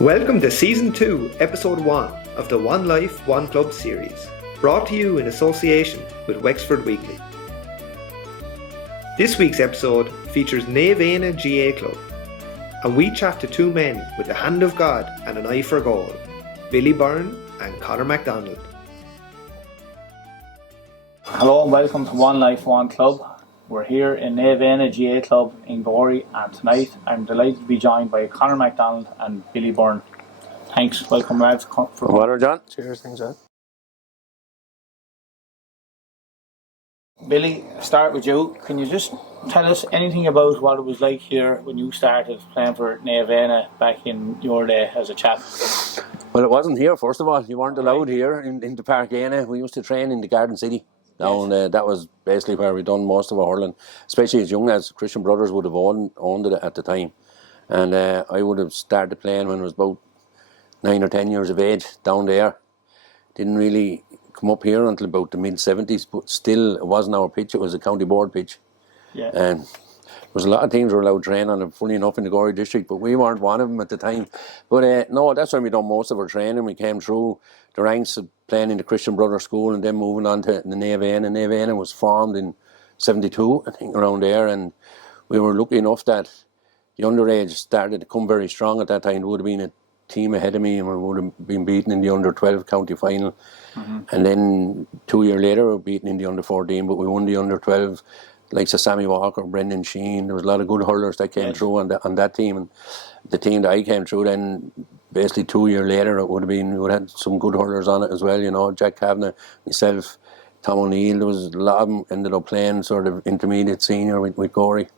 Welcome to Season 2, Episode 1 of the One Life, One Club series, brought to you in association with Wexford Weekly. This week's episode features Naomh GA Club, and we chat to two men with the hand of God and an eye for goal, Billy Byrne and Conor MacDonald. Hello and welcome to One Life, One Club. We're here in Naomh GA Club in Gorey, and tonight I'm delighted to be joined by Conor MacDonald and Billy Byrne. Thanks, welcome lads. Water, John. Cheers, thanks, John. Billy, start with you. Can you just tell us anything about what it was like here when you started playing for Naomh back in your day as a chap? Well, it wasn't here, first of all. You weren't allowed here in the Park Éanna. We used to train in the Garden City. Down, that was basically where we done most of our hurling, especially as young lads. Christian Brothers would have owned it at the time. And I would have started playing when I was about 9 or 10 years of age down there. Didn't really come up here until about the mid-70s, but still it wasn't our pitch, it was a county board pitch. Yeah. And there was a lot of teams were allowed to train on it, funny enough, in the Gorey district, but we weren't one of them at the time. But no, that's when we done most of our training. We came through the ranks of playing in the Christian Brothers School and then moving on to the Naomh. And Naomh was formed in 72, I think, around there, and we were lucky enough that the underage started to come very strong at that time. There would have been a team ahead of me and we would have been beaten in the under-12 county final. And then 2 years later we were beaten in the under-14, but we won the under-12, like Sammy Walker, Brendan Sheen. There was a lot of good hurlers that came through on that team, and the team that I came through then, basically 2 years later, it would have been, we would have had some good hurlers on it as well, you know, Jack Kavanagh, myself, Tom O'Neill. There was a lot of them ended up playing sort of intermediate senior with Gorey,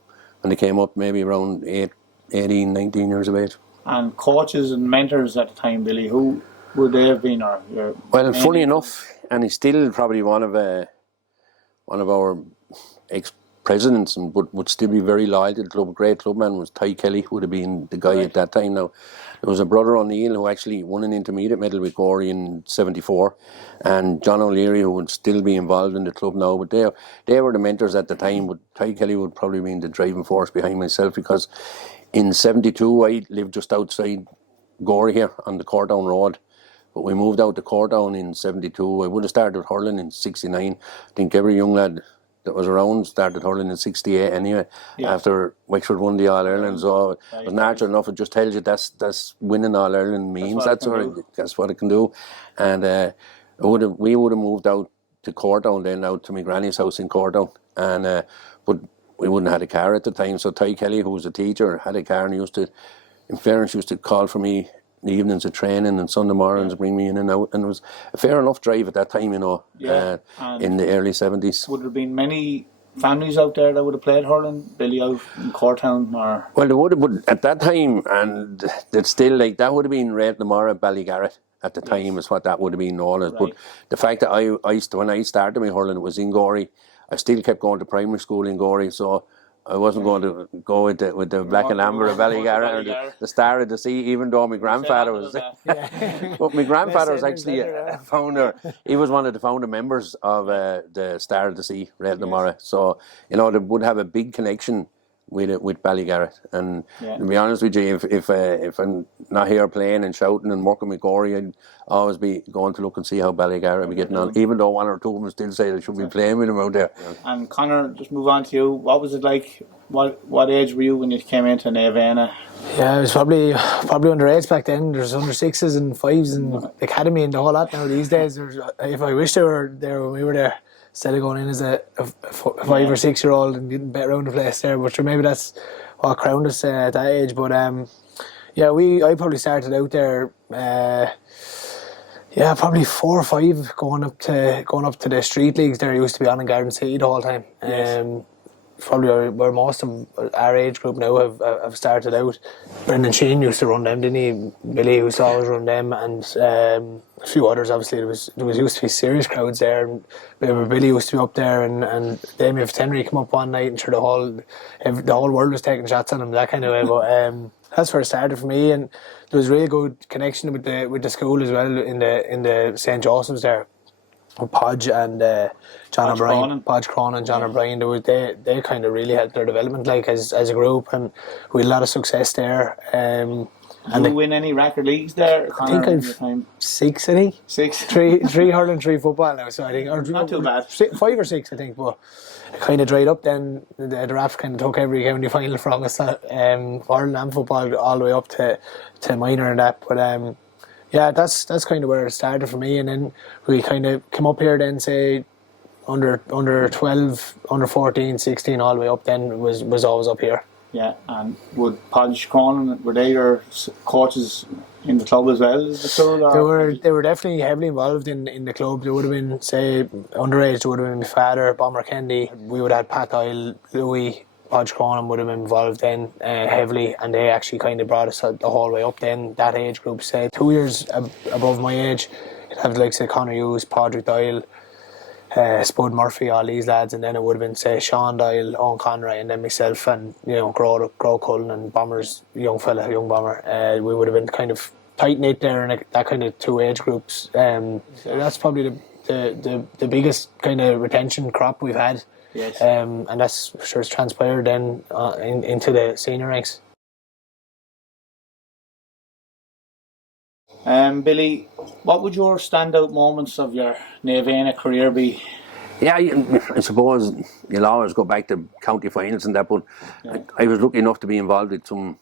and they came up maybe around 18, 19 years of age. And coaches and mentors at the time, Billy, who would they have been? Well, funny enough, and he's still probably one of our ex-presidents, but would still be very loyal to the club. A great clubman was Ty Kelly, who would have been the guy at that time. Now, there was a brother O'Neill who actually won an intermediate medal with Gorey in 74, and John O'Leary, who would still be involved in the club now. But they were the mentors at the time. But Ty Kelly would probably be the driving force behind myself, because in 72 I lived just outside Gorey here on the Courtown Road. But we moved out to Courtown in 72. I would have started hurling in 69. I think every young lad that was around started hurling in 68 anyway, after Wexford won the All-Ireland. So it was natural enough. It just tells you that's winning All-Ireland means. That's what it can do. And we would have moved out to Courtown then, out to my granny's house in Courtown. And but we wouldn't have had a car at the time. So Ty Kelly, who was a teacher, had a car, and used to call for me in the evenings of training and Sunday mornings, bring me in and out, and it was a fair enough drive at that time, you know, in the early 70s. Would there have been many families out there that would have played hurling, Billy, out in Courtown? Or? Well, there would have, but at that time, and it's still like that would have been Red Namara, Ballygarrett at the time, is what that would have been known as. Right. But the fact that when I started my hurling, it was in Gorey. I still kept going to primary school in Gorey, so I wasn't going to go with the black and amber of Ballygarrett or the Star of the Sea, even though my grandfather was. But my grandfather was actually a founder. He was one of the founder members of the Star of the Sea, Red Namara. So they would have a big connection with Ballygarrett. And to be honest with you, if I'm not here playing and shouting and working with Gorey, I'd always be going to look and see how Ballygarrett be getting on, even though one or two of them still say they should be playing with him out there. And Conor, just move on to you. What was it like? What age were you when you came into Naomh? Yeah, I was probably underage back then. There's under 6s and 5s and the academy and the whole lot now these days. If I wish they were there when we were there, instead of going in as a 5 or 6 year old and getting better around the place there. But sure, maybe that's what crowned us at that age. But I probably started out there probably 4 or 5, going up to the street leagues there. I used to be on in Garden City the whole time. Probably where most of our age group now have started out. Brendan Sheen used to run them, didn't he? Billy used to always run them, and a few others. Obviously, there was used to be serious crowds there. And Billy used to be up there, and Damien Henry came up one night, and sure the whole world was taking shots on him, that kind of way. But that's where it started for me, and there was really good connection with the school as well in the St. Joseph's there. Podge and John O'Brien, Podge Cronin and John O'Brien, they kind of really helped their development, like as a group, and we had a lot of success there. Did you win any record leagues there? I think I've 6, I think. 6? Three hurling, 3 football now, so I think... Not too bad. 5 or 6, I think, but it kind of dried up then. The Raps kind of took every county final from us, hurling and football, all the way up to minor and that, but yeah, that's kind of where it started for me, and then we kind of came up here then, say, under 12, under 14, 16, all the way up then, was always up here. Yeah, and would Podge Cronin, were they your coaches in the club as well as the school? They were definitely heavily involved in the club. There would have been, say, underage, there would have been my father, Bomber Kennedy. We would have had Pat Doyle, Louis, Podge Cronin would have been involved then heavily, and they actually kind of brought us the whole way up then, that age group. Say 2 years above my age, you'd have like, say, Conor Hughes, Padraig Doyle, Spud Murphy, all these lads, and then it would have been, say, Sean Doyle, Owen Conroy, and then myself, and Grow Cullen and Bomber's young bomber. We would have been kind of tight knit there in that kind of 2 age groups. That's probably the biggest kind of retention crop we've had. Yes. And that's sure it's transpired then into the senior ranks. Billy, what would your standout moments of your Naomh Éanna career be? Yeah, I suppose you'll always go back to county finals and that, but I was lucky enough to be involved with some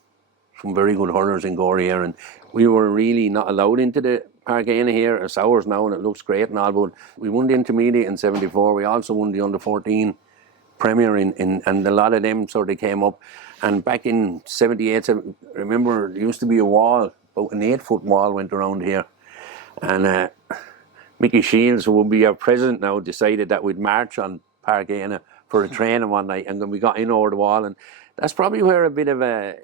very good hurlers in Gorey here, and we were really not allowed into the Park Éanna here. It's ours now and it looks great and all, but we won the intermediate in 74. We also won the under 14 premier and a lot of them sort of came up. And back in 78, I remember there used to be a wall, about an 8-foot wall went around here, and Mickey Shields, who will be our president now, decided that we'd march on Park Éanna for a training one night, and then we got in over the wall, and that's probably where a bit of a,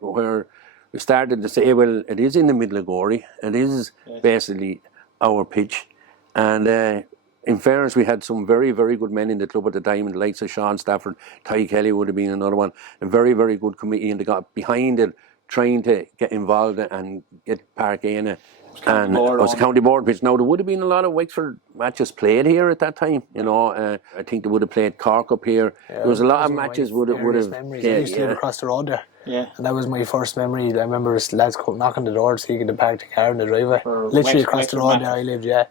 where we started to say, well, it is in the middle of Gorey, it is basically our pitch, and in fairness, we had some very, very good men in the club at the time, and the likes of Sean Stafford, Ty Kelly would have been another one, a very, very good committee, and they got behind it, trying to get involved and get Park Éanna. And it was a county board pitch. Now, there would have been a lot of Wexford matches played here at that time. I think they would have played Cork up here. There was a lot of matches would have. Memories. I used to live across the road there. Yeah. And that was my first memory. I remember lads knocking the door so you could park the car in the driveway. Literally across the road there I lived, yeah.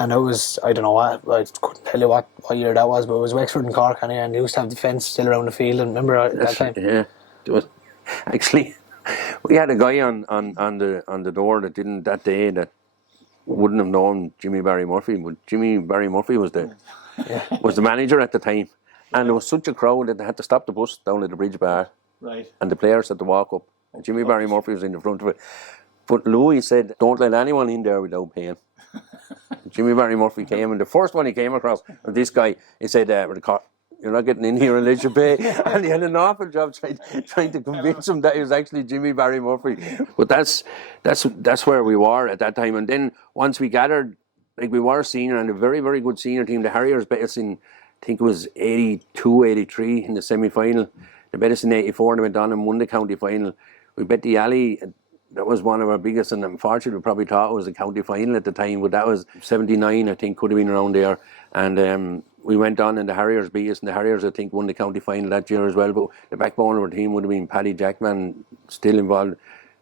And it was, I don't know what, I couldn't tell you what year that was, but it was Wexford and Cork anyway, and they used to have the fence still around the field, and remember at that time? Yeah. It was, actually, we had a guy on the door that day that wouldn't have known Jimmy Barry Murphy, but Jimmy Barry Murphy was the manager at the time, and there was such a crowd that they had to stop the bus down at the bridge bar, right? And the players had to walk up, and Jimmy Barry Murphy was in the front of it. But Louis said, "Don't let anyone in there without paying." Jimmy Barry Murphy came, and the first one he came across, and this guy, he said, "You're not getting in here unless you pay." And he had an awful job trying to convince him that he was actually Jimmy Barry Murphy. But that's where we were at that time. And then once we gathered, like, we were a senior and a very, very good senior team. The Harriers beat us in, I think it was 82, 83 in the semi-final. They beat us in 84 and they went on and won the county final. We bet the Alley. That was one of our biggest, and unfortunately we probably thought it was a county final at the time, but that was 79, I think, could have been around there. And we went on and the Harriers beat us, and the Harriers, I think, won the county final that year as well. But the backbone of our team would have been Paddy Jackman, still involved,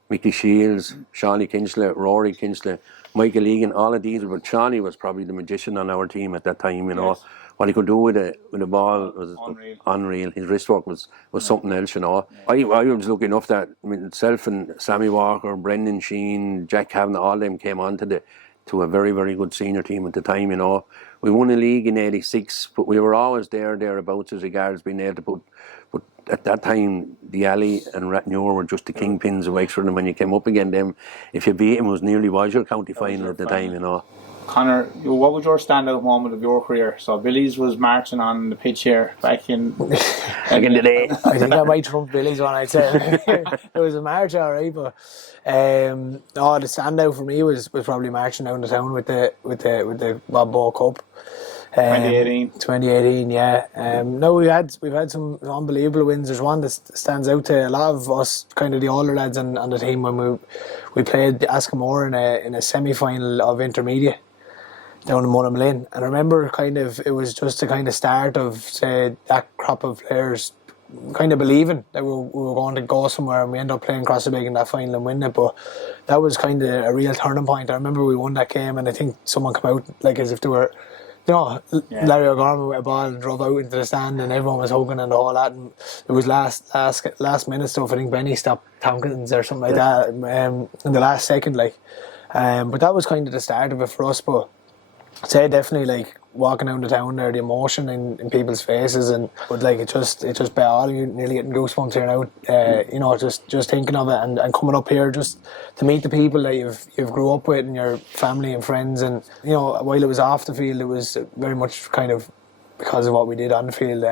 Mickey Shields, Shawnee Kinchler, Rory Kinchler, Michael Egan, all of these. But Shawnee was probably the magician on our team at that time, Yes. What he could do with a ball was unreal. His wrist work was something else, Yeah. I was lucky enough that myself and Sammy Walker, Brendan Sheen, Jack Kavanagh, all them came on to a very, very good senior team at the time, We won a league in 86, but we were always thereabouts as regards being able to put. But at that time, the Alley and Ratnure were just the kingpins of Wexford, and when you came up against them, if you beat them, was nearly your county final at the time, Conor, what was your standout moment of your career? So Billy's was marching on the pitch here back in the day. I think I might trump Billy's one, I'd say. It was a march, alright, but the standout for me was probably marching down the town with the Bob Ball Cup. 2018, yeah. No, we've had some unbelievable wins. There's one that stands out to a lot of us, kind of the older lads on the team, when we played Askamore in a semi-final of intermediate down in Monaghan. And I remember it was just the kind of start of, say, that crop of players kind of believing that we were going to go somewhere, and we ended up playing Crossabeg in that final and winning it. But that was kind of a real turning point. I remember we won that game, and I think someone came out like as if they were, Larry O'Gorman with a ball and drove out into the stand, and everyone was hugging and all that. And it was last minute stuff. I think Benny stopped Tompkins or something like that in the last second, like. But that was kind of the start of it for us. But I'd say definitely like walking down the town there, the emotion in people's faces, but like it just by all, you nearly getting goosebumps here now. Just thinking of it and coming up here just to meet the people that you've grew up with and your family and friends, and while it was off the field, it was very much kind of because of what we did on the field.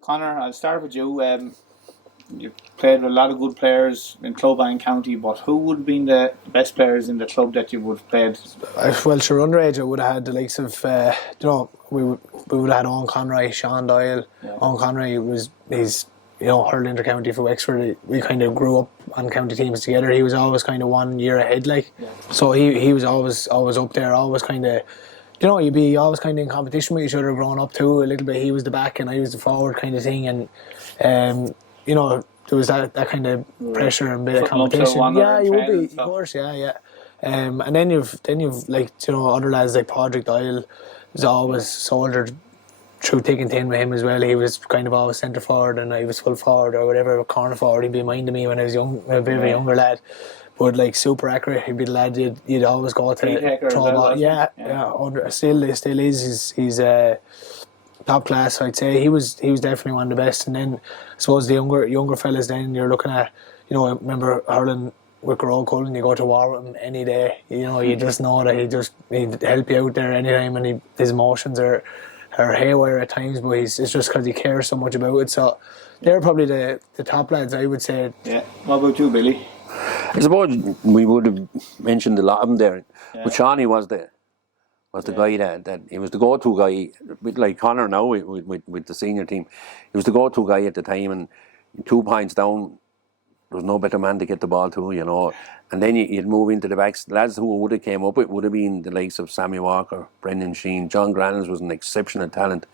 Conor, I'll start with you. You've played with a lot of good players in club and county, but who would have been the best players in the club that you would have played? Well, sure, underage I would have had the likes of, we would have had Owen Conroy, Sean Doyle. Yeah. Owen Conroy he's hurled inter-county for Wexford. We kind of grew up on county teams together. He was always kind of 1 year ahead, like. Yeah. So he was always up there, always kind of, you'd be always kind of in competition with each other growing up too, a little bit. He was the back and I was the forward kind of thing, and there was that kind of pressure and bit of competition. Yeah, you would be, of course, yeah. And then you've like other lads like Padraig Doyle was always soldiered through thick and thin with him as well. He was kind of always centre forward and I was full forward or whatever, corner forward. He'd be minding me when I was a bit of a younger lad. But like super accurate, he'd be the lad you'd always go to throw a ball. Yeah. Still is. He's top class, I'd say. He was definitely one of the best. And then I suppose the younger fellas, then you're looking at, I remember hurling with Garrod Cullen, you go to war with him any day. You just know that he'd help you out there anytime, and his emotions are haywire at times, but it's just because he cares so much about it. So they're probably the top lads, I would say. Yeah. What about you, Billy? I suppose we would have mentioned a lot of them there, but Shawnee was the guy that he was the go-to guy, a bit like Conor now with the senior team. He was the go-to guy at the time, and 2 points down, there was no better man to get the ball to, And then you'd move into the backs. Lads who would have came up, it would have been the likes of Sammy Walker, Brendan Sheen, John Grannels was an exceptional talent,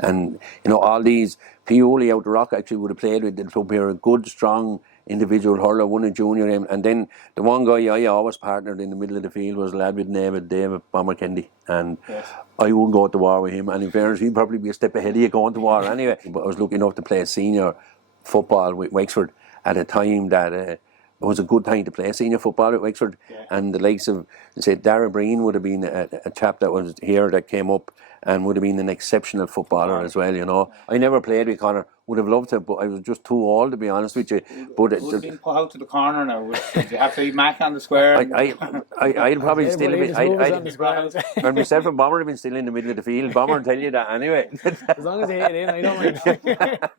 and all these. Pioli out the rock actually would have played with the club here, a good, strong individual hurler, won a junior game, and then the one guy I always partnered in the middle of the field was a lad with David Bomber Kendi, and I wouldn't go to war with him, and in fairness he'd probably be a step ahead of you going to war anyway. But I was lucky enough to play senior football with Wexford at a time that it was a good time to play senior football at Wexford, and the likes of, say, Darragh Breen would have been a chap that was here that came up and would have been an exceptional footballer as well, I never played with Conor, would have loved to, but I was just too old to be honest with you. But it would have been put out to the corner now. Would you have to be Mac on the square? I'd probably still be. When myself and Bomber have been still in the middle of the field. Bomber will tell you that anyway. As long as they hit it in, I don't mind.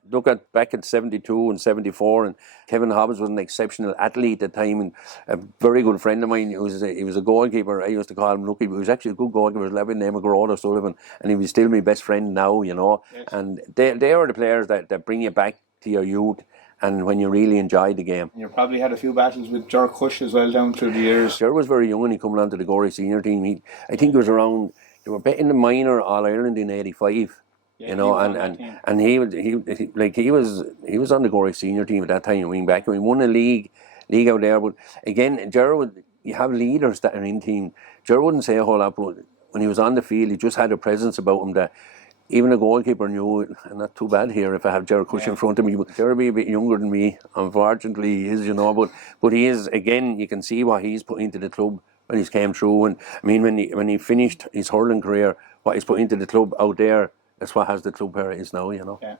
Look back at 72 and 74, and Kevin Hobbs was an exceptional athlete at the time, and a very good friend of mine. He was a goalkeeper. I used to call him Lucky, but he was actually a good goalkeeper. He was a name of Garrod O'Sullivan, and he was still my best friend now. Yes. And they are the players that bring you back to your youth and when you really enjoyed the game. You probably had a few battles with Ger Cush as well down through the years. Ger was very young when he came onto the Gorey senior team. I think it was around, they were betting the minor All-Ireland in 85. And he was on the Gorey senior team at that time, wing back. We won a league out there, but again, Ger you have leaders that are in team. Ger wouldn't say a whole lot, but when he was on the field, he just had a presence about him that even a goalkeeper knew, and not too bad here if I have Ger Cush in front of me, but Ger be a bit younger than me, unfortunately he is, but he is, again, you can see what he's put into the club when he's came through, and I mean when he finished his hurling career, what he's put into the club out there, that's what has the club where it is now, Yeah.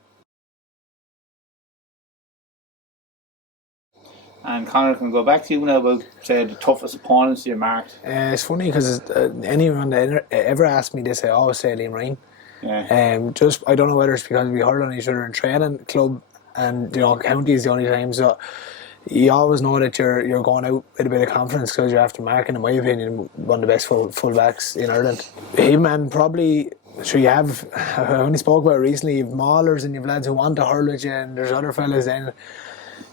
And Conor, can go back to you now about, say, the toughest opponents you marked. It's funny because anyone that ever asked me this, I always say Liam Ryan. Yeah. Just I don't know whether it's because we hurl on each other in training club, and county is the only time. So you always know that you're going out with a bit of confidence because you're after marking, in my opinion, one of the best full-backs in Ireland. Him and probably. Sure, you have. I only spoke about it recently. You've maulers and you've lads who want to hurl with you, and there's other fellas then.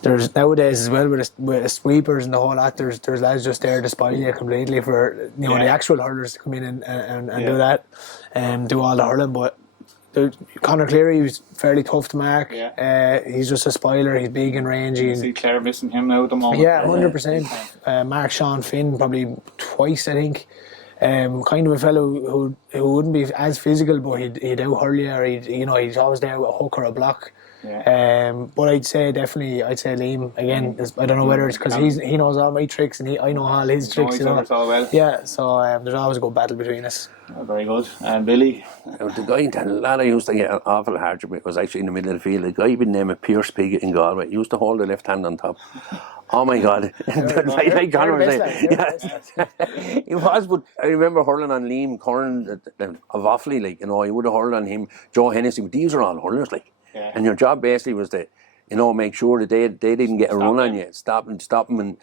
There's nowadays as well with the sweepers and the whole lot. There's lads just there to spoil you completely for the actual hurlers to come in and do that and do all the hurling. But Conor Cleary was fairly tough to mark. Yeah. He's just a spoiler. He's big and rangy. I see Claire missing him now at the moment. Yeah, 100%. Mark Sean Finn probably twice, I think. Kind of a fellow who wouldn't be as physical, but he'd out hurl you, or he's always there with a hook or a block. Yeah. But I'd say Liam again. I don't know whether it's because he knows all my tricks and I know all his tricks. Each other so well. Yeah, so there's always a good battle between us. Oh, very good. And Billy? The guy, the lad I used to get an awful hardship with was actually in the middle of the field. A guy by the name of Pierce Piggott in Galway. He used to hold the left hand on top. Oh my God. Like Conor was saying. Yeah. He was, but I remember hurling on Liam Curran of Offaly, like, you would have hurled on him, Joe Hennessy, but these are all hurlers, like. Yeah. And your job basically was to, make sure that they didn't get a run on you, stop them.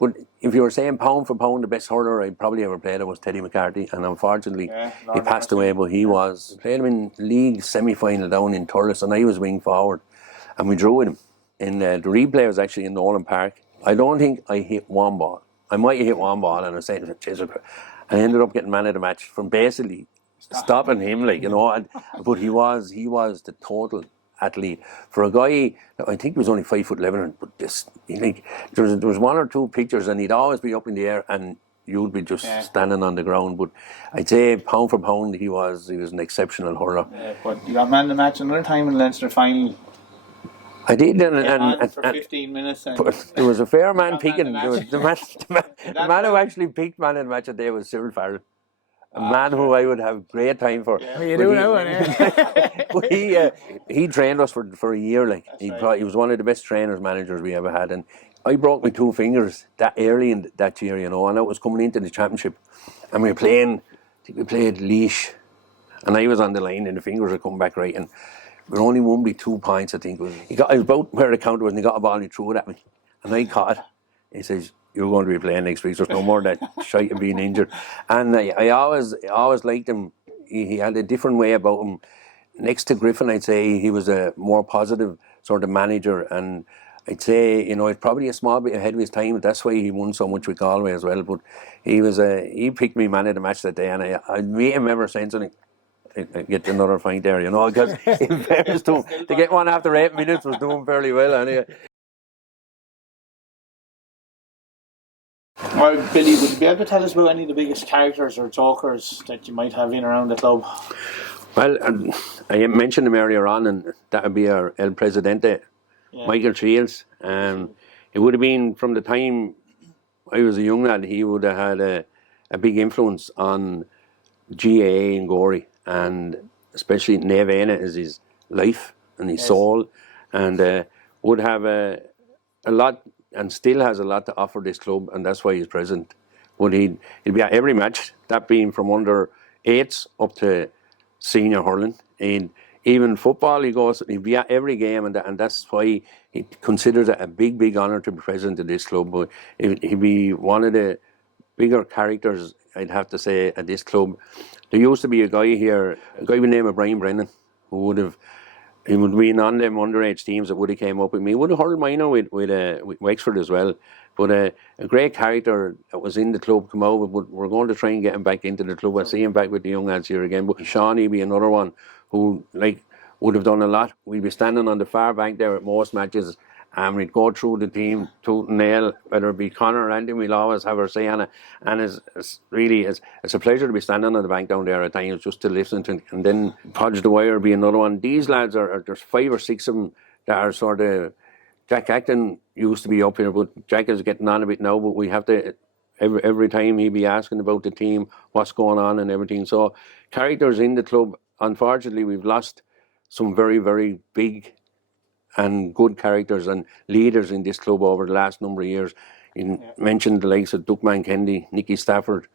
But if you were saying pound for pound, the best hurler I probably ever played was Teddy McCarthy, and unfortunately he passed away. But he was played him in league semi-final down in Thurles, and I was wing forward, and we drew with him. And the replay was actually in Nolan Park. I don't think I hit one ball. I might have hit one ball, and I said, I ended up getting man of the match from basically stopping him, like, but he was the total athlete for a guy that I think was only 5'11", but there was one or two pictures and he'd always be up in the air and you'd be just standing on the ground. But I'd say pound for pound he was an exceptional hurler. Yeah, but you got man of the match another time in Leinster final. I did, and for 15 minutes. And there was a fair man picking. The man who actually picked man of the match that day was Cyril Farrell. A man who I would have great time for. Yeah. You do now, but he trained us for a year. Like he was one of the best trainers, managers we ever had. And I broke my 2 fingers that early in that year, and it was coming into the championship, and we were playing. I think we played Laois, and I was on the line, and the fingers were coming back right, and we were only won by 2 points. I think I was about where the counter was, and he got a ball and he threw it at me, and I caught it. He says, "You're going to be playing next week. There's no more of that shite of being injured." And I always liked him. He had a different way about him. Next to Griffin, I'd say he was a more positive sort of manager, and I'd say it's probably a small bit ahead of his time. That's why he won so much with Galway as well. But he picked me man of the match that day, and I made him ever since. And I get another fight there, because in fairness to him, to get one after 8 minutes was doing fairly well anyway. Well, Billy, would you be able to tell us about any of the biggest characters or jokers that you might have in around the club? Well, I mentioned him earlier on, and that would be our El Presidente, Michael Shields. It would have been from the time I was a young lad, he would have had a big influence on GAA in Gorey, and especially Naomh Éanna is his life and his soul, and would have a lot, and still has a lot to offer this club, and that's why he's present. But he'd be at every match, that being from under 8s up to senior hurling. And even football, he'd be at every game, and that's why he considers it a big, big honour to be present in this club. But he'd be one of the bigger characters, I'd have to say, at this club. There used to be a guy here, a guy by the name of Brian Brennan, who would have been on them underage teams that would have came up with me. Would have hurled minor with Wexford as well. But a great character that was in the club come over, but we're going to try and get him back into the club. I see him back with the young lads here again. But Sean, he'd be another one who would have done a lot. We'd be standing on the far bank there at most matches, and we'd go through the team tooth and nail, whether it be Conor or Andy, we'll always have our say on it. And it's a pleasure to be standing on the bank down there at times just to listen to. And then Podge the Wire be another one. These lads there's 5 or 6 of them that are sort of. Jack Acton used to be up here, but Jack is getting on a bit now. But we have to every time he'd be asking about the team, what's going on and everything. So characters in the club. Unfortunately, we've lost some very, very big and good characters and leaders in this club over the last number of years. You mentioned the likes of Duckman Kennedy, Nicky Stafford,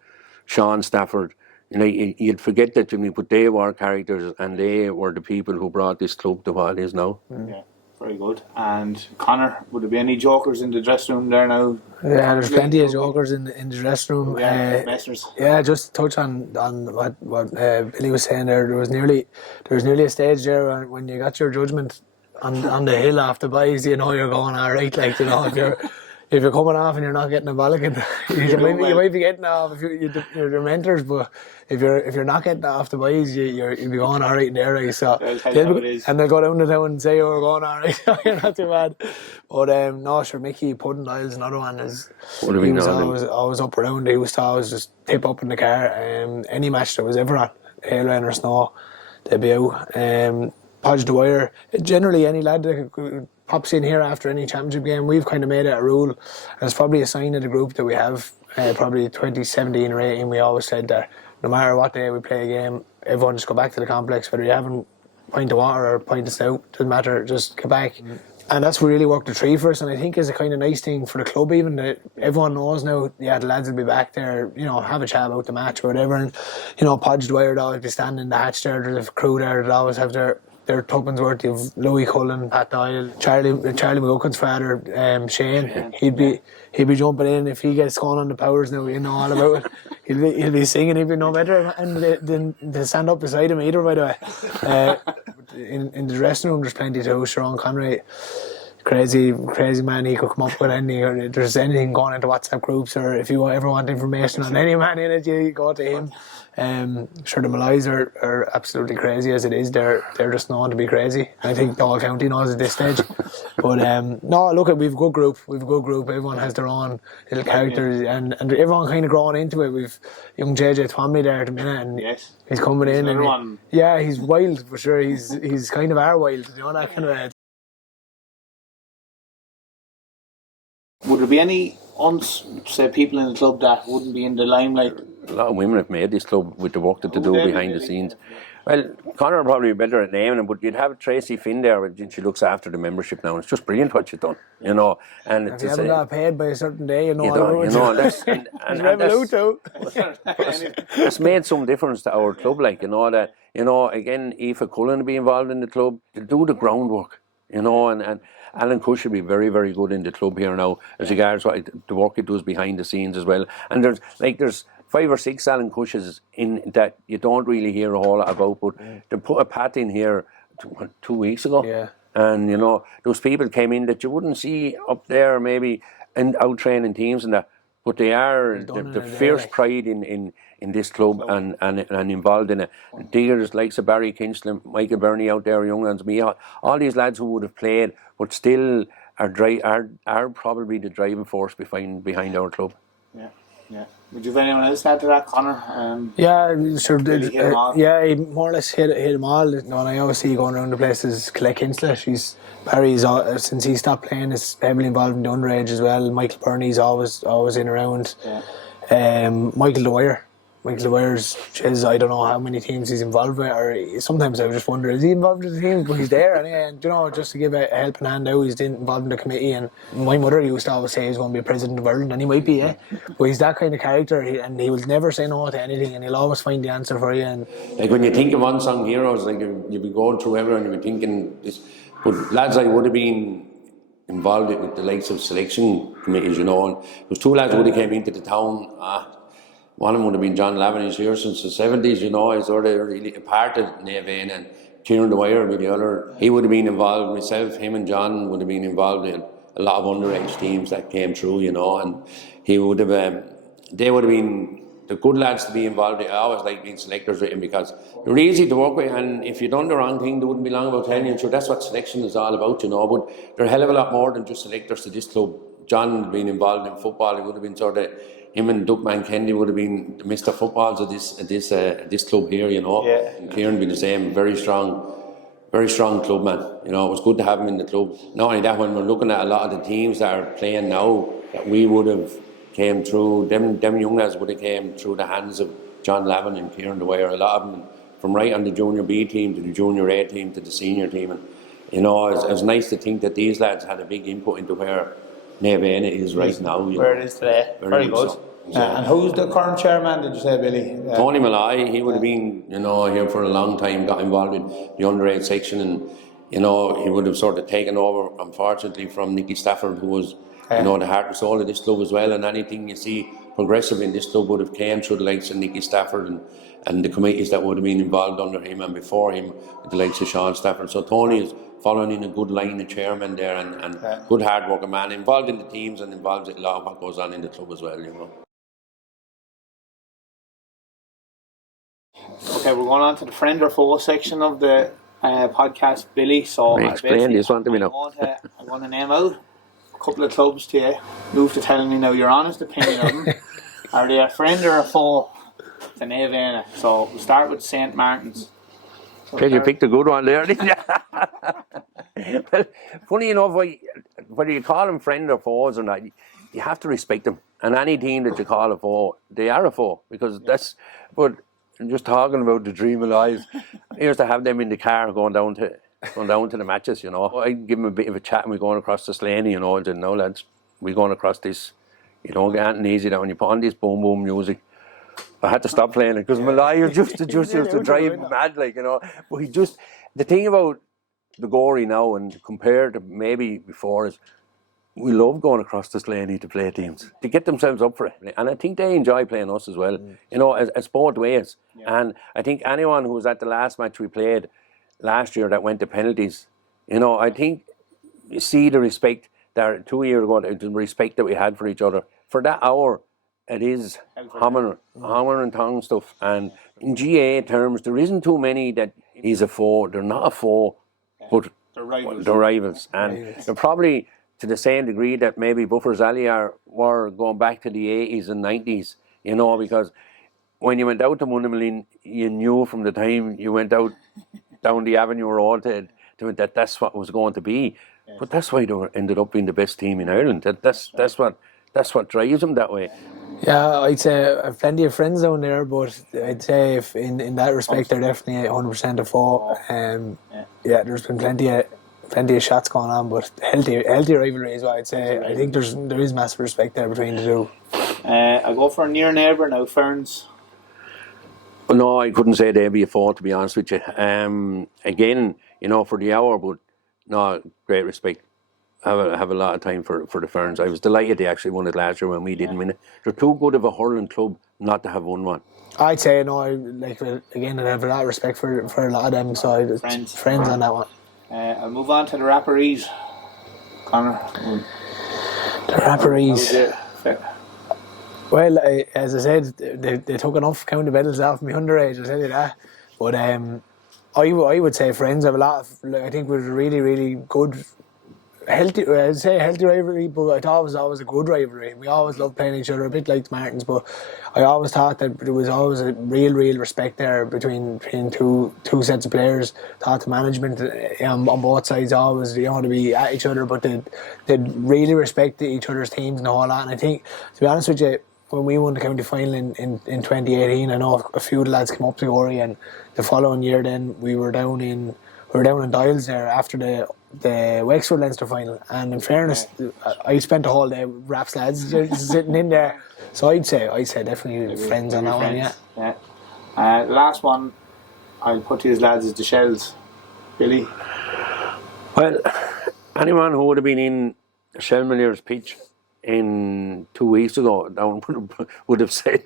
Sean Stafford. You'd forget that to me, but they were characters, and they were the people who brought this club to what it is now. Yeah. Very good. And Conor, would there be any jokers in the dressing room there now? Yeah, there's plenty of jokers in the dressing room. Yeah, just to touch on what Billy was saying there. There was nearly a stage there when you got your judgment on the hill after buys, you're going all right. If if you're coming off and you're not getting a bollock, you might be getting off if you're their mentors, but if you're not getting off the boys, you'll be going all right in there, like, so and they'll go down to town and say, "Oh, we're going all right." You're not too bad. But no, sure, Mickey Puddin-Dial's another one. He was always up around. He used to always just tip up in the car. Any match that was ever on, hail, rain or snow, they'd be out. Podge the wire. Generally, any lad that pops in here after any championship game, we've kind of made it a rule. And it's probably a sign of the group that we have. Probably 2017 or 18, we always said that no matter what day we play a game, everyone just go back to the complex, whether you haven't a pint of water or a pint of stout, doesn't matter, just get back. Mm-hmm. And that's really worked a treat for us, and I think is a kind of nice thing for the club even, that everyone knows now, yeah, the lads will be back there, have a chat about the match or whatever, and, Podge Dwyer would always be standing in the hatch there, there's a crew there that always have their tuppence worth. You've Louis Cullen, Pat Doyle, Charlie McGuckin's father, Shane. He'd be jumping in if he gets going on the powers now. You know all about it. He'll be singing. He'd be no better, and they stand up beside him either. By the way, in the dressing room, there's plenty too. Sharon Conroy, crazy man. He could come up with anything. Or if there's anything going into WhatsApp groups, or if you ever want information on any man in it, you go to him. Sure, the Malays are absolutely crazy as it is. They're just known to be crazy. I think the whole county knows at this stage. But no, look, we've a good group. Everyone has their own little characters, and everyone kind of growing into it. We've young JJ Twomley there at the minute, and he's coming in. And he's wild for sure. He's kind of our wild, that kind of. Would there be any say people in the club that wouldn't be in the limelight? A lot of women have made this club with the work that they do behind the scenes. Well, Conor will probably be better at naming them, but you'd have Tracy Finn there, and she looks after the membership now. And it's just brilliant what you've done, And if you haven't got paid by a certain day, and that's made some difference to our club. Like again, Aoife Cullen will be involved in the club to do the groundwork, and Alan Cush will be very, very good in the club here now as regards the work he does behind the scenes as well. And there's 5 or 6 Alan Cushes in that you don't really hear a whole lot about, but they put a Pat in here 2 weeks ago. Yeah. And those people came in that you wouldn't see up there maybe and out training teams and that, but they are the fierce pride in this club and involved in it. Diggers like Barry Kinchley, Michael Burney out there, young ones, me, all these lads who would have played but still are probably the driving force behind our club. Yeah. Would you have anyone else add to that, Conor? Sure. He more or less hit them all. And I always see going around the place is Colette Kinsler. Barry's since he stopped playing is heavily involved in the underage as well. Michael Burney's always in around. Yeah. Michael Dwyer's, I don't know how many teams he's involved with, or sometimes I just wonder, is he involved with the team? But he's there anyway, and just to give a helping hand out, he's involved in the committee. And my mother used to always say he's going to be president of Ireland, and he might be, but he's that kind of character, and he will never say no to anything, and he'll always find the answer for you. And like when you think of Unsung Heroes, like you'll be going through everyone, you'll be thinking this, but lads, I would have been involved with the likes of selection committees, and there's 2 lads who would have came into the town. One of them would have been John Lavin. He's here since the 70s, he's sort of really a part of Naomh, and Kieran Dwyer with the other. He would have been involved, him and John would have been involved in a lot of underage teams that came through, and he would have, they would have been the good lads to be involved. I always like being selectors with him because they're easy to work with, and if you've done the wrong thing, they wouldn't be long about telling you. Sure, that's what selection is all about, but they're a hell of a lot more than just selectors to this club. John had been involved in football. He would have been sort of, him and Duckman Kennedy would have been the Mr. Footballs of this club here, And Kieran being the same, very strong club man. It was good to have him in the club. Not only that, when we're looking at a lot of the teams that are playing now, that we would have came through, them young lads would have came through the hands of John Lavin and Kieran Dwyer. A lot of them, from right on the junior B team to the junior A team to the senior team. And it's nice to think that these lads had a big input into where Naomh is right now. Where it is today. Very good. And who's the current chairman, did you say, Billy? Tony Malloy. He would have been, here for a long time, got involved in the underage section, and, he would have sort of taken over, unfortunately, from Nicky Stafford, who was, the heart and soul of this club as well. And anything you see progressive in this club would have came through the likes of Nicky Stafford and the committees that would have been involved under him and before him, with the likes of Sean Stafford. So Tony is following in a good line of chairman there, and good hard working man, involved in the teams and involved in a lot of what goes on in the club as well, you know. Okay, we're going on to the friend or foe section of the podcast, Billy. So explain this one to me now. I'm going to name out a couple of clubs to you. Move to telling me now your honest opinion of them. Are they a friend or a foe to Naomh Éanna? So we'll start with St. Martin's. So You picked a good one there, didn't you? Well, funny enough, whether you call them friend or foes or not, you have to respect them. And any team that you call a foe, they are a foe, because that's. But just talking about the dream of life, I used to have them in the car going down to the matches. You know, I'd give them a bit of a chat, and we're going across the Slaney. You know, and then, no lads, we're going across this. You know, get anything easy down. You put on this boom boom music. I had to stop playing it because my life just used to drive me mad, like, you know. But the thing about the Gorey now, and compared to maybe before, is we love going across the Slaney to play teams, to get themselves up for it. And I think they enjoy playing us as well, you know, as both ways. Yeah. And I think anyone who was at the last match we played last year that went to penalties, you know, I think you see the respect that 2 years ago, the respect that we had for each other. For that hour, it is hammer and tongue stuff. And in GA terms, there isn't too many that he's a foe. They're not a foe, but they're rivals. And they're probably to the same degree that maybe Buffers Alliar were going back to the 80s and 90s, you know, because when you went out to Mundamalin, you knew from the time you went out down the Avenue Road that that's what was going to be. Yes. But that's why they ended up being the best team in Ireland. That's what drives them that way. Yeah, I'd say I have plenty of friends down there, but I'd say if in that respect they're definitely 100% a foe. Yeah, there's been plenty of shots going on, but healthy rivalry is what I'd say. I think there is massive respect there between the two. I go for a near neighbour now, Ferns. No, I couldn't say they'd be a foe, to be honest with you. Again, you know, for the hour, but no, great respect. I have a lot of time for the Ferns. I was delighted they actually won it last year when we didn't win it. They're too good of a hurling club not to have won one. I'd say no. Again, I have a lot of respect for a lot of them. So friends on that one. I'll move on to the Rapparees. Connor. The Rapparees. Well, as I said, they took enough county medals off me underage, I'll tell you that. But I would say friends have a lot of. I think we're really, really good. Healthy rivalry, but I thought it was always a good rivalry. We always loved playing each other, a bit like Martins, but I always thought that there was always a real respect there between two sets of players. Thought the management on both sides always, to be at each other, but they'd really respect each other's teams and the whole lot. And I think, to be honest with you, when we won the county final in 2018, I know a few of the lads came up to Gorey, and the following year then we were down in Dials there after the Wexford Leinster final, and in fairness, I spent the whole day with Raps lads just sitting in there. So I'd say definitely friends on that one, yeah. The last one I'll put to his lads is the Shells. Billy? Well, anyone who would have been in Shellmillers pitch in 2 weeks ago down would have said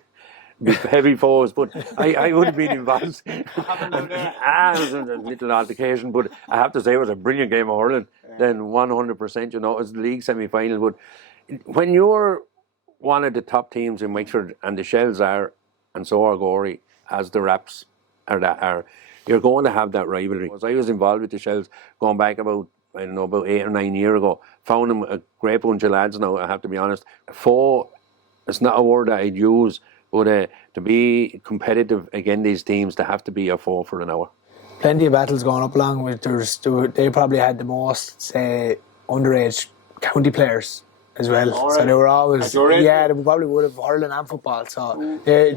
heavy foes, but I would have been involved. It was a little altercation, but I have to say it was a brilliant game of hurling. Then 100%, you know, it was the league semi-final. But when you're one of the top teams in Wexford, and the Shells are, and so are Gorey, as the Raps are, you're going to have that rivalry. I was involved with the Shells going back about 8 or 9 years ago. Found them a great bunch of lads now, I have to be honest. Foe, it's not a word that I'd use, but to be competitive against these teams, they have to be a foe for an hour. Plenty of battles going up along with. They probably had the most, say, underage county players as well. Right. So they were always, they probably would have hurling and football. So they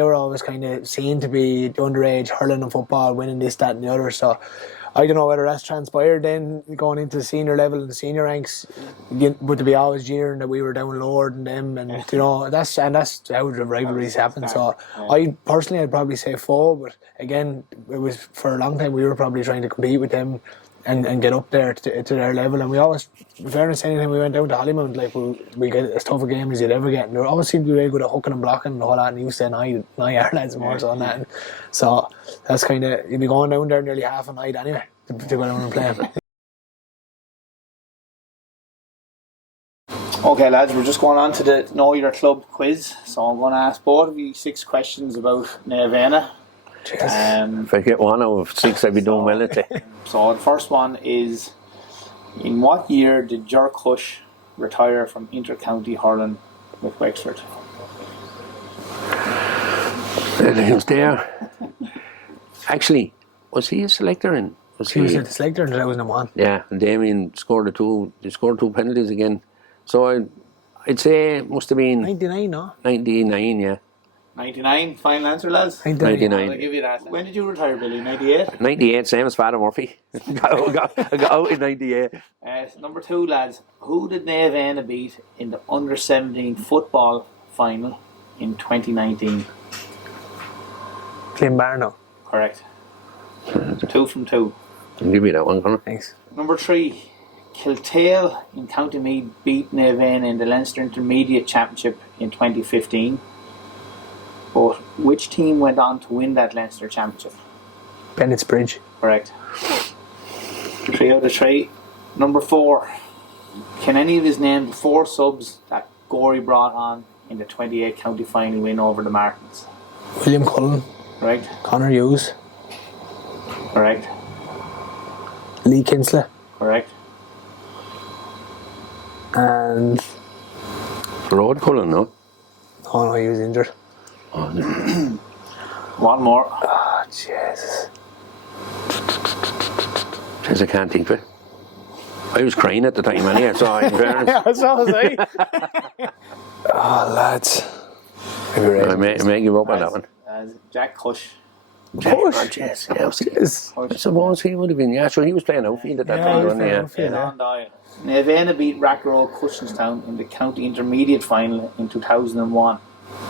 were always kind of seen to be the underage hurling and football, winning this, that, and the other. So I don't know whether that's transpired then going into the senior level and the senior ranks, but to be always jeering that we were down lower than them, and that's how the rivalries happen. So I'd probably say foe, but again, it was for a long time we were probably trying to compete with them and get up there to their level. And we always, in fairness, anytime we went down to Hollymount, like we get as tough a game as you'd ever get. And they always seemed to be really good at hooking and blocking and all that. And he used to annoy our lads more so on that. And so that's kind of, you'd be going down there nearly half a night anyway. to go down and play him. Okay, lads, we're just going on to the Know Your Club quiz. So I'm going to ask both of you 6 questions about Naomh Éanna. If I get 1 out of 6, I'd be doing well at it. So the first one is, in what year did Jerk Hush retire from inter-county hurling with Wexford? He was there. Actually, was he a selector in? He was the selector in 2001. Yeah, and Damien scored they scored 2 penalties again. So I'd say it must have been 99, no? 99, yeah. 99, final answer, lads? 99. I'll give you that. When did you retire, Billy? 98? 98, same as Father Murphy. I got out in 98. Number 2, lads. Who did Naomh Éanna beat in the under-17 football final in 2019? Glenbarno. Correct. 2 from 2. I'll give you that one, Conor. Thanks. Number 3. Kiltale in County Meath beat Naomh Éanna in the Leinster Intermediate Championship in 2015. But which team went on to win that Leinster Championship? Bennett's Bridge. Correct. 3 out of 3. Number 4. Can any of us name the 4 subs that Gorey brought on in the 28 county final win over the Martins? William Cullen. Correct. Connor Hughes. Correct. Lee Kinsler. Correct. And... Rod Cullen, no? Oh no, he was injured. Oh, no. One more. Oh, Jesus. Says I can't think of it. I was crying at the time, anyway, so in fairness. That's what I was saying. Oh, lads. I may give up on that one. Jack Hush. Hush? Yes, I suppose he would have been, yeah, sure, he was playing outfield at that time, wasn't he? Naomh Éanna beat Rackrow Cushenstown in the county intermediate final in 2001.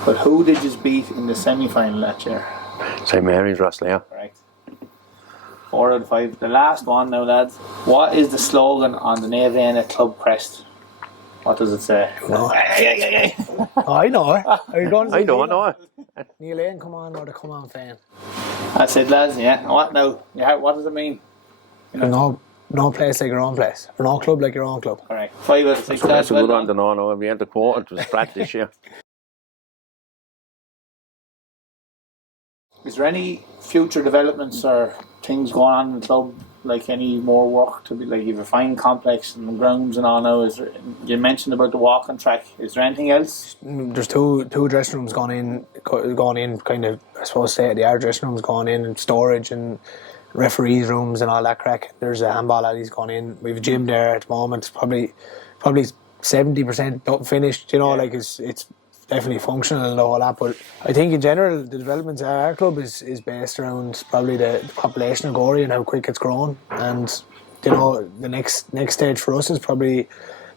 But who did you beat in the semi-final that year? St Mary's, Rosslea. Correct. 4 out of 5. The last one now, lads. What is the slogan on the Naomh Éanna club crest? What does it say? No. Oh, I know it. Are you going to I don't know it. Neil Lane, come on, or the come on fan. That's it, lads. Yeah. What now? Yeah. What does it mean? No place like your own place. Or no club like your own club. Correct. 5 out of 6. That's a good well one to know. No, we had the quarter to sprat this year. Is there any future developments or things going on in the club? Like any more work to be like you have a fine complex and grounds and all now? Is there, you mentioned about the walking track. Is there anything else? There's two dressing rooms gone in kind of, I suppose, state of the art dressing rooms gone in, and storage and referees rooms and all that crack. There's a handball alley's gone in. We've a gym there at the moment. Probably 70% finished. You know, like it's definitely functional and all that. But I think in general the developments at our club is based around probably the population of Gorey and how quick it's grown. And you know, the next stage for us is probably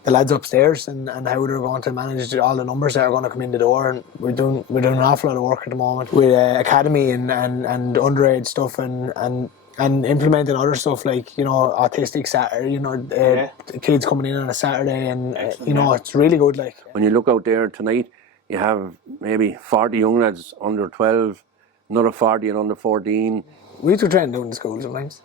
the lads upstairs and how they're going to manage all the numbers that are going to come in the door. And we're doing an awful lot of work at the moment with academy and underage stuff and implementing other stuff like, you know, autistic Saturday, you know, kids coming in on a Saturday and you know, it's really good. Like when you look out there tonight, you have maybe 40 young lads under 12, another 40 and under 14. We used to train down in school sometimes.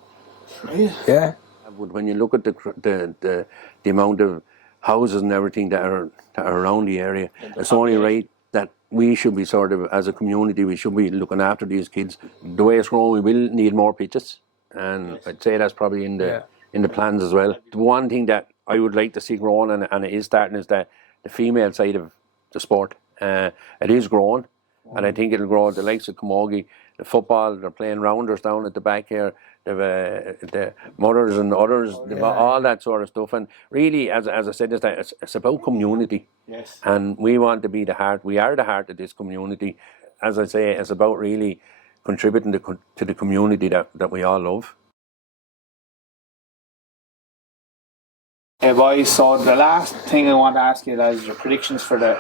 Right. Yeah. But when you look at the amount of houses and everything that are around the area, it's only right that we should be sort of, as a community, we should be looking after these kids. The way it's growing, we will need more pitches, and I'd say that's probably in the plans as well. The one thing that I would like to see growing, and it is starting, is the female side of the sport. It is growing, and I think it'll grow. The likes of Camogie, the football, they're playing rounders down at the back here. They've the mothers and others, all that sort of stuff. And really, as I said, it's about community. Yes. And we want to be the heart. We are the heart of this community. As I say, it's about really contributing to the community that we all love. Hey boys, so the last thing I want to ask you is your predictions for the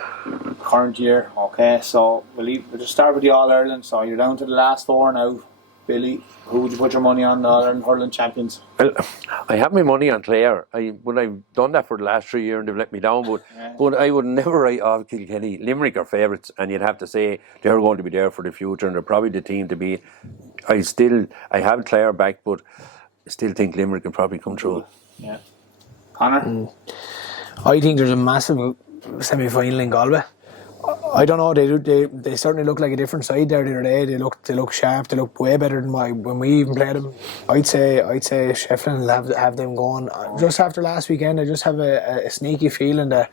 current year. Okay, so we'll just start with the All-Ireland. So you're down to the last 4 now. Billy, who would you put your money on, the All-Ireland hurling champions? Well, I have my money on Clare. I've done that for the last 3 years and they've let me down, but I would never write off Kilkenny. Limerick are favourites, and you'd have to say they're going to be there for the future and they're probably the team to beat. I have Clare back, but still think Limerick can probably come through. Yeah. Connor? I think there's a massive semi-final in Galway. I don't know. They certainly look like a different side there the other day. They look sharp. They look way better than when we even played them. I'd say Shefflin will have them going. Just after last weekend, I just have a sneaky feeling that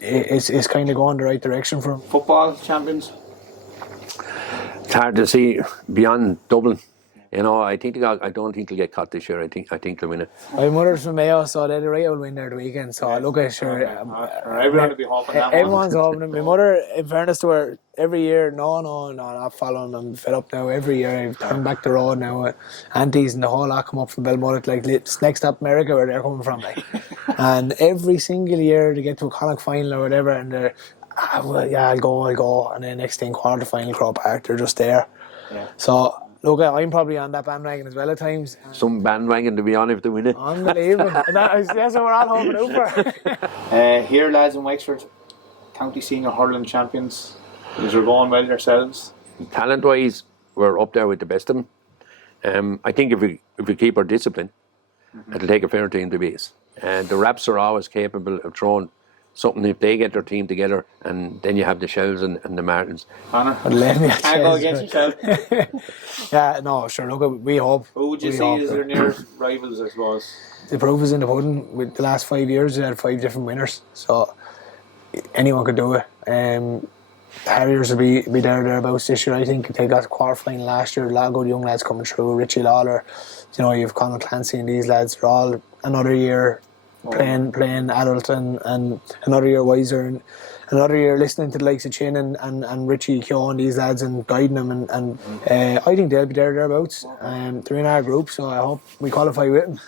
it's kind of going the right direction for them. Football champions? It's hard to see beyond Dublin. You know, I don't think they'll get caught this year. I think they'll win it. My mother's from Mayo, so they're the right old win there the weekend. So I look at sure. Everyone will be hoping that Everyone's hoping. My mother, in fairness to her, every year, no, not following. I'm fed up now. Every year I've turned back the road now. Aunties and the whole lot come up from Belmullet, like it's next up America where they're coming from, like. And every single year they get to a Connacht final or whatever, and they're, well, yeah, I'll go. And then next thing, quarter final, Croke Park, they're just there. Yeah. So. Look, I'm probably on that bandwagon as well at times. Some bandwagon to be on if they win it. Unbelievable. That's what we're all hoping out for. Here, lads in Wexford, County Senior Hurling Champions. These are going well yourselves. Talent-wise, we're up there with the best of them. I think if we keep our discipline, it'll take a fair team to beat us. The Raps are always capable of throwing something if they get their team together, and then you have the Shells and the Martins. Connor, can't go against yourself. Yeah, no, sure. Look, we hope. Who would you see as their nearest rivals, I suppose? The proof is in the pudding. With the last 5 years, we had 5 different winners, so anyone could do it. Harriers will be thereabouts this year. I think they got a quarter final last year. A lot of good young lads coming through. Richie Lawler, you know, you've Conor Clancy and these lads are all another year. Playing adult and another year wiser and another year listening to the likes of Chin and Richie Keoghan, these lads, and guiding them and I think they'll be thereabouts. They're in our group, so I hope we qualify with them.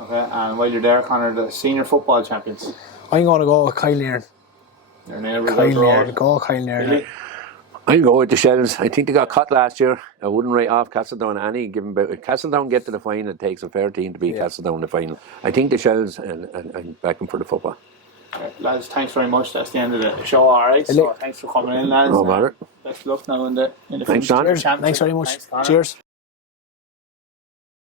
Okay, and while you're there, Connor, the senior football champions. I'm going to go with Kyle Nairn. Your neighbours Go Kyle Nairn. Really? I'll go with the Shells. I think they got cut last year. I wouldn't write off Castledown any. If Castledown get to the final, it takes a fair team to beat Castledown in the final. I think the Shells and back them for the football. Right, lads, thanks very much. That's the end of the show. All right. So thanks for coming in, lads. No matter. Best of luck now in the Thanks, John. Thanks very much. Cheers.